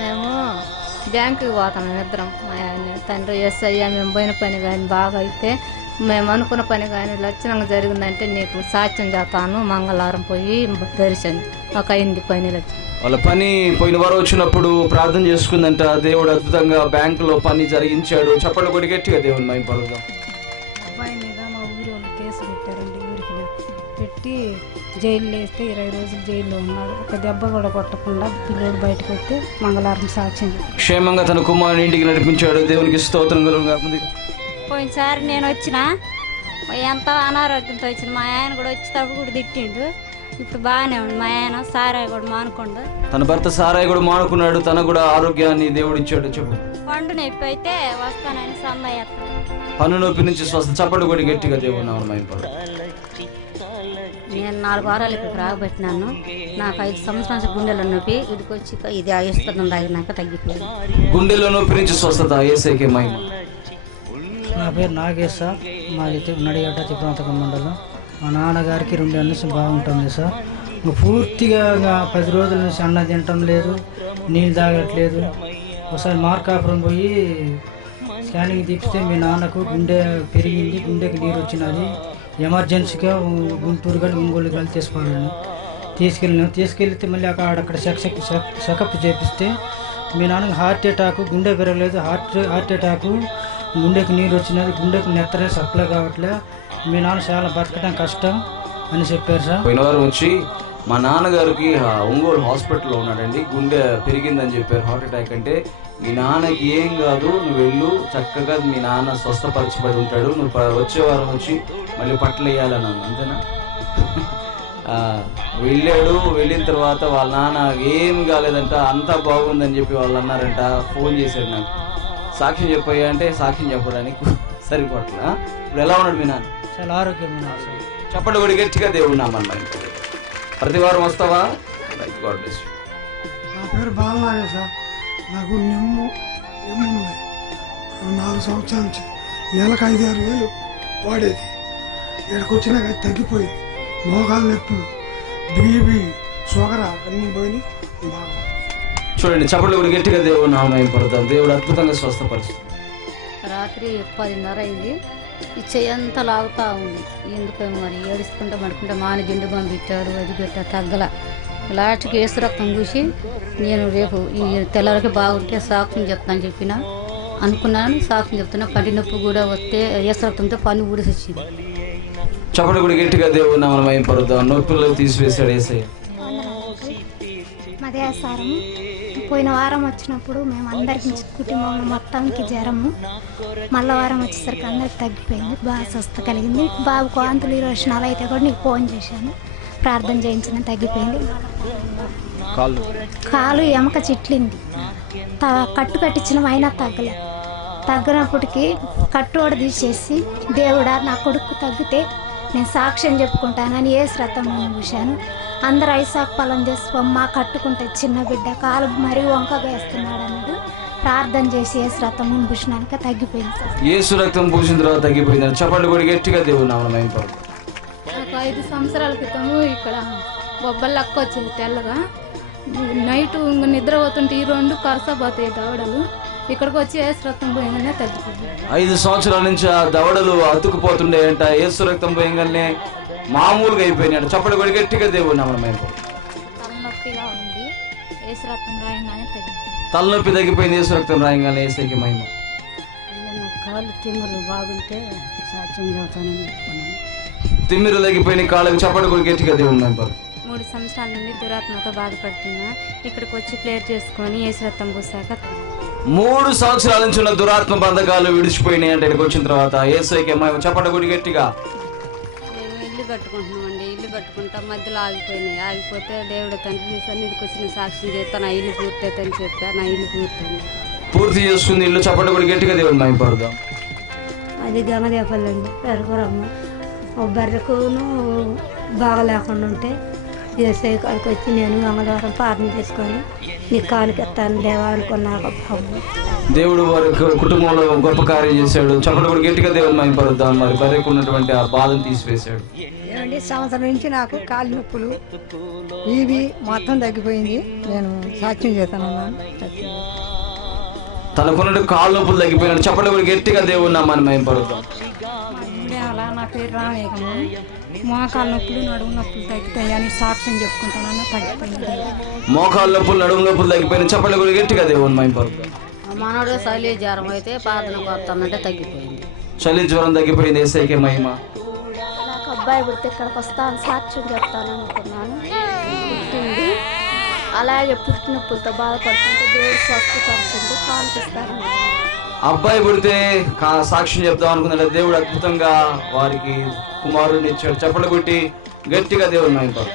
మేము బ్యాంకుకి పోతాం ఇద్దరం. మా ఆయన తండ్రి ఎస్ఐ మేము పోయిన పని కానీ బాగా అయితే మేము అనుకున్న పని కానీ లక్షణంగా జరిగిందంటే నీకు సాక్ష్యం చేస్తాను. మంగళవారం పోయి దర్శనం ఒక అయింది పని వాళ్ళ పని పోయిన వారం వచ్చినప్పుడు ప్రార్థన చేసుకుందంట. దేవుడు అద్భుతంగా బ్యాంకులో పని జరిగించాడు. చప్పట్లు కొట్టి గట్టిగా దేవుని మహిమ పడదాం. అబ్బాయి మీద మా ఊరి వాళ్ళు కేసు పెట్టారండి. ఊరికి పెట్టి జైల్లో వేస్తే 20 రోజులు జైల్లో ఉన్నాడు. ఒక దెబ్బ కూడా కొట్టకుండా పిల్లడు బయటకు వస్తే మంగళవారం సాక్ష్యం క్షేమంగా తన కుమారుని ఇంటికి నడిపించాడు. దేవునికి స్తోత్రం కలుగును. పోయినసారి నేను వచ్చిన ఎంత అనారోగ్యంతో వచ్చిన మా ఆయన కూడా వచ్చేటప్పుడు కూడా తిట్టిండు. ఇప్పుడు బాగానే ఉంది. మా ఆయన సారాయి కూడా మానుకోండు. తన భర్త సారాయి కూడా మానుకున్నాడు. తనకు కూడా ఆరోగ్యాన్ని దేవుడు ఇచ్చాడు. చెప్పు. పండు నొప్పి అయితే వస్తానని సందయ్యేస్తాను. పన్ను నొప్పి నుంచి స్వస్థ. చప్పట్లు కొట్టి గట్టిగా దేవుని నామమున మహిమ పడదాం. నేను 4 వారాలు ఇక్కడికి రాబట్టినాను. నాకు 5 సంవత్సరాల గుండెల నొప్పి ఇదికి వచ్చి ఇది ఆయుష్పదం తాగినాక తగ్గిపోయింది. గుండెలో నొప్పి నుంచి స్వస్థత. యేసయ్యకే మహిమ. నా పేరు నాగేష్ సార్. మాది నడిగడ్డ తిప్రాంతకం మండలం. మా నాన్నగారికి 2 ఏళ్ళ నుంచి బాగుంటుంది సార్. పూర్తిగా 10 రోజుల నుంచి అన్నం తినటం లేదు, నీళ్ళు తాగట్లేదు. ఒకసారి మార్కాపురం పోయి స్కానింగ్ తీపిస్తే మీ నాన్నకు గుండె పెరిగింది, గుండెకి నీరు వచ్చినది. ఎమర్జెన్సీగా గుంటూరు కానీ ఒంగోలు కానీ తీసుకెళ్తే మళ్ళీ అక్కడ చెకప్ చేపిస్తే మీ నాన్నకు హార్ట్ అటాక్, గుండె పెరగలేదు, హార్ట్ అటాక్, గుండెకి నీరు వచ్చినది, గుండెకు నెత్తరే సప్లై కావట్లే, మీ నాన్న చాలా బతకడం కష్టం అని చెప్పారు సార్. పోయిన వారం వచ్చి మా నాన్నగారికి ఒంగోలు హాస్పిటల్లో ఉన్నాడండి. గుండె పెరిగిందని చెప్పారు. హార్ట్ అటాక్ అంటే మీ నాన్నకి ఏం కాదు, నువ్వు వెళ్ళు, చక్కగా మీ నాన్న స్వస్థపరచబడి ఉంటాడు, నువ్వు వచ్చే వారం వచ్చి మళ్ళీ పట్లు వేయాలని అన్న. అంతేనా? వెళ్ళాడు. వెళ్ళిన తర్వాత వాళ్ళ నాన్న ఏం కాలేదంట, అంతా బాగుందని చెప్పి వాళ్ళు అన్నారంట. ఫోన్ చేశాడు నాకు. సాక్ష్యం చెప్పాయా అంటే సాక్ష్యం చెప్పడానికి సరిపోట్ల. ఇప్పుడు ఎలా ఉన్నాడు మీ నాన్న? చాలా ఆరోగ్యంగా ఉన్నాడు సార్. చప్పట్లు కూడా గట్టిగా దేవుడు నామమున. ప్రతి వారం వస్తావా? నా పేరు బాలనాగ సార్. నాకు నిమ్ము 4 సంవత్సరాల నుంచి నెలకు 5-6 వేలు వాడేది. ఇక్కడికి వచ్చినాక తగ్గిపోయింది. మోకాలు నొప్పులు, బీపీ, షుగర్ అన్నీ పోయి బాగా. చూడండి, చప్పట్లు కూడా గట్టిగా దేవుడు నామమున పడతాం. దేవుడు అద్భుతంగా స్వస్థపరుస్తాడు. రాత్రి 10:30 అయింది. ఈ చెయ్యంతా లాగుతా ఉంది. ఎందుకు మరి ఏడుచుకుంటా మడుకుంటా మాని గిండు పంపించాడు, అది పెట్టా తగ్గల. లాస్ట్కి ఏసు రక్తం చూసి నేను రేపు ఈ తెల్లరికి బాగుంటే సాక్ష్యం చెప్తాను చెప్పిన అనుకున్నాను. సాక్ష్యం చెప్తున్నా. పంటి నొప్పి కూడా వస్తే ఏసు రక్తంతో పని ఊడిసి వచ్చింది. చప్పట్లు కూడా గట్టిగా దేవుడు నామమున పడతాం. నొప్పులు తీసివేశాడు యేసయ్య. మధ్యాసారం పోయిన వారం వచ్చినప్పుడు మేము అందరికి కుటుంబం మొత్తానికి జ్వరము, మళ్ళీ వారం వచ్చేసరికి అందరికి తగ్గిపోయింది, బాగా స్వస్థ కలిగింది. బాబుకు వాంతులు 24 అయితే కూడా నీకు ఫోన్ చేశాను, ప్రార్థన చేయించిన తగ్గిపోయింది. కాలు ఎమక చిట్లింది, కట్టు కట్టించిన అయినా తగ్గినప్పటికీ కట్టు కూడా తీసేసి దేవుడా నా కొడుకు తగ్గితే నేను సాక్ష్యం చెప్పుకుంటానని ఏ శ్రద్ధం చూశాను. అందరూ ఐసాక్ ఫలం చేసుకోమ్మా కట్టుకుంటే చిన్న బిడ్డ కాలు మరీ వంక వేస్తున్నాడు అన్నాడు. ప్రార్థన చేసి ఏసు రక్తం పూసినాక తగ్గిపోయింది. యేసు రక్తం పూసిన తర్వాత తగ్గిపోయింది. చప్పట్లు కూడా గట్టిగా దేవుడు నామమున పడతాం. నాకు 5 సంవత్సరాల క్రితము ఇక్కడ బొబ్బలు లక్క వచ్చింది తెల్లగా. నైట్ నిద్ర పోతుంటే ఈ 2 కరసపోతాయి దవడలు. ఇక్కడికి వచ్చి ఏసు రక్తం పోయంగానే తగ్గిపోయింది. 5 సంవత్సరాల నుంచి ఆ దవడలు అతుకుపోతుండేయంట. యేసు రక్తం పోయంగానే మామూలుగా అయిపోయినాడు. చప్పట్లు కూడా గట్టిగా దేవుడు నామమున పడతాం. తలనొప్పిగా ఉంది, ఏసు రక్తం రాయంగానే తగ్గిపోయింది. తలనొప్పి తగ్గిపోయింది. యేసు రక్తం రాయంగానే యేసయ్యకి మహిమ. కాళ్ళు తిమ్ములు బాగుంటే సాక్ష్యం చెబుతానని చెప్పుకున్నాను. తిమ్మిరు తగ్గిపోయిన కాళ్ళకి చప్పట్లు కూడా గట్టిగా దేవుడు నామమున పడతాం. 3 సంవత్సరాల నుండి దురాత్మతో బాధపడుతున్నా. ఇక్కడికి వచ్చి ప్లేట్ చేసుకొని ఏసు రక్తం పూసాక 3 సంవత్సరాల నుంచి ఉన్న దురాత్మ బంధకాలు విడిచిపోయినాయి అంటే ఇక్కడికి వచ్చిన తర్వాత యేసయ్యకి మహిమ. చప్పట్లు కూడా గట్టిగా. మేము ఇల్లు కట్టుకుంటున్నామండి. ఇల్లు కట్టుకుంటాం, మధ్యలో ఆగిపోయినాయి. ఆగిపోతే దేవుడు తండ్రి సన్నిధికి వచ్చిన సాక్ష్యం చేస్తా నా ఇల్లు పూర్తయితని చెప్పా. నా ఇల్లు పూర్తి చేసుకుంది ఇల్లు. చప్పట్లు కూడా గట్టిగా దేవుడు మహిమ పడదాం. అది గమదేపల్లి అండి. పెరగరమ్మ ఒక బర్రెకును బాగా లేకుండా ఉంటే ఏసై కాడికి వచ్చి నేను మంగళవారం ప్రార్థన చేసుకొని నీకు కానుకెత్తాను దేవా అనుకున్నాక బాబు దేవుడు వారి కుటుంబంలో గొప్ప కార్యం చేశాడు. చప్పట్లు కూడా గట్టిగా దేవుడు మహిమ పడదాం. మరి బర్రెకు ఉన్నటువంటి ఆ బాధను తీసివేశాడు. ఏమండి సంవత్సరం నుంచి నాకు కాళ్ళు నొప్పులు ఇవి మొత్తం తగ్గిపోయింది. నేను సాక్ష్యం చేస్తానన్నాను. తనకున్న కాళ్ళ నొప్పులు తగ్గిపోయినాడు. చెప్పండి కూడా గట్టిగా దేవుని నామాన్ని మహిమపరుద్దాం. అలా నా పేరు రామేకము. మోకాళ్ళ నొప్పులు నడుము నొప్పులు తగ్గిపోయాయని సాక్ష్యం చెప్పుకుంటానన్న తగ్గిపోయింది. మోకాళ్ళ నొప్పులు నడుము నొప్పులు తగ్గిపోయిన చెప్పండి కూడా గట్టిగా దేవుని మహిమపరుద్దాం. మనోడు చలి జ్వరం అయితే ప్రార్థనకు వస్తానంటే తగ్గిపోయింది. చలి జ్వరం తగ్గిపోయింది. యేసయ్యకే మహిమ. నాకు అబ్బాయి పుడితే ఇక్కడికి వస్తాను సాక్ష్యం చెప్తాను అనుకున్నాను. పుట్టింది. అలాగే పుట్టి నొప్పులతో బాధపడుతుంటే దేవుడు స్వస్థపడుతుంది కాల్పిస్తాను. అబ్బాయి పుడితే సాక్ష్యం చెప్దాం అనుకున్నాడు. దేవుడు అద్భుతంగా వారికి కుమారుడిని ఇచ్చాడు. చెప్పలు కొట్టి గట్టిగా దేవుని మహిమ.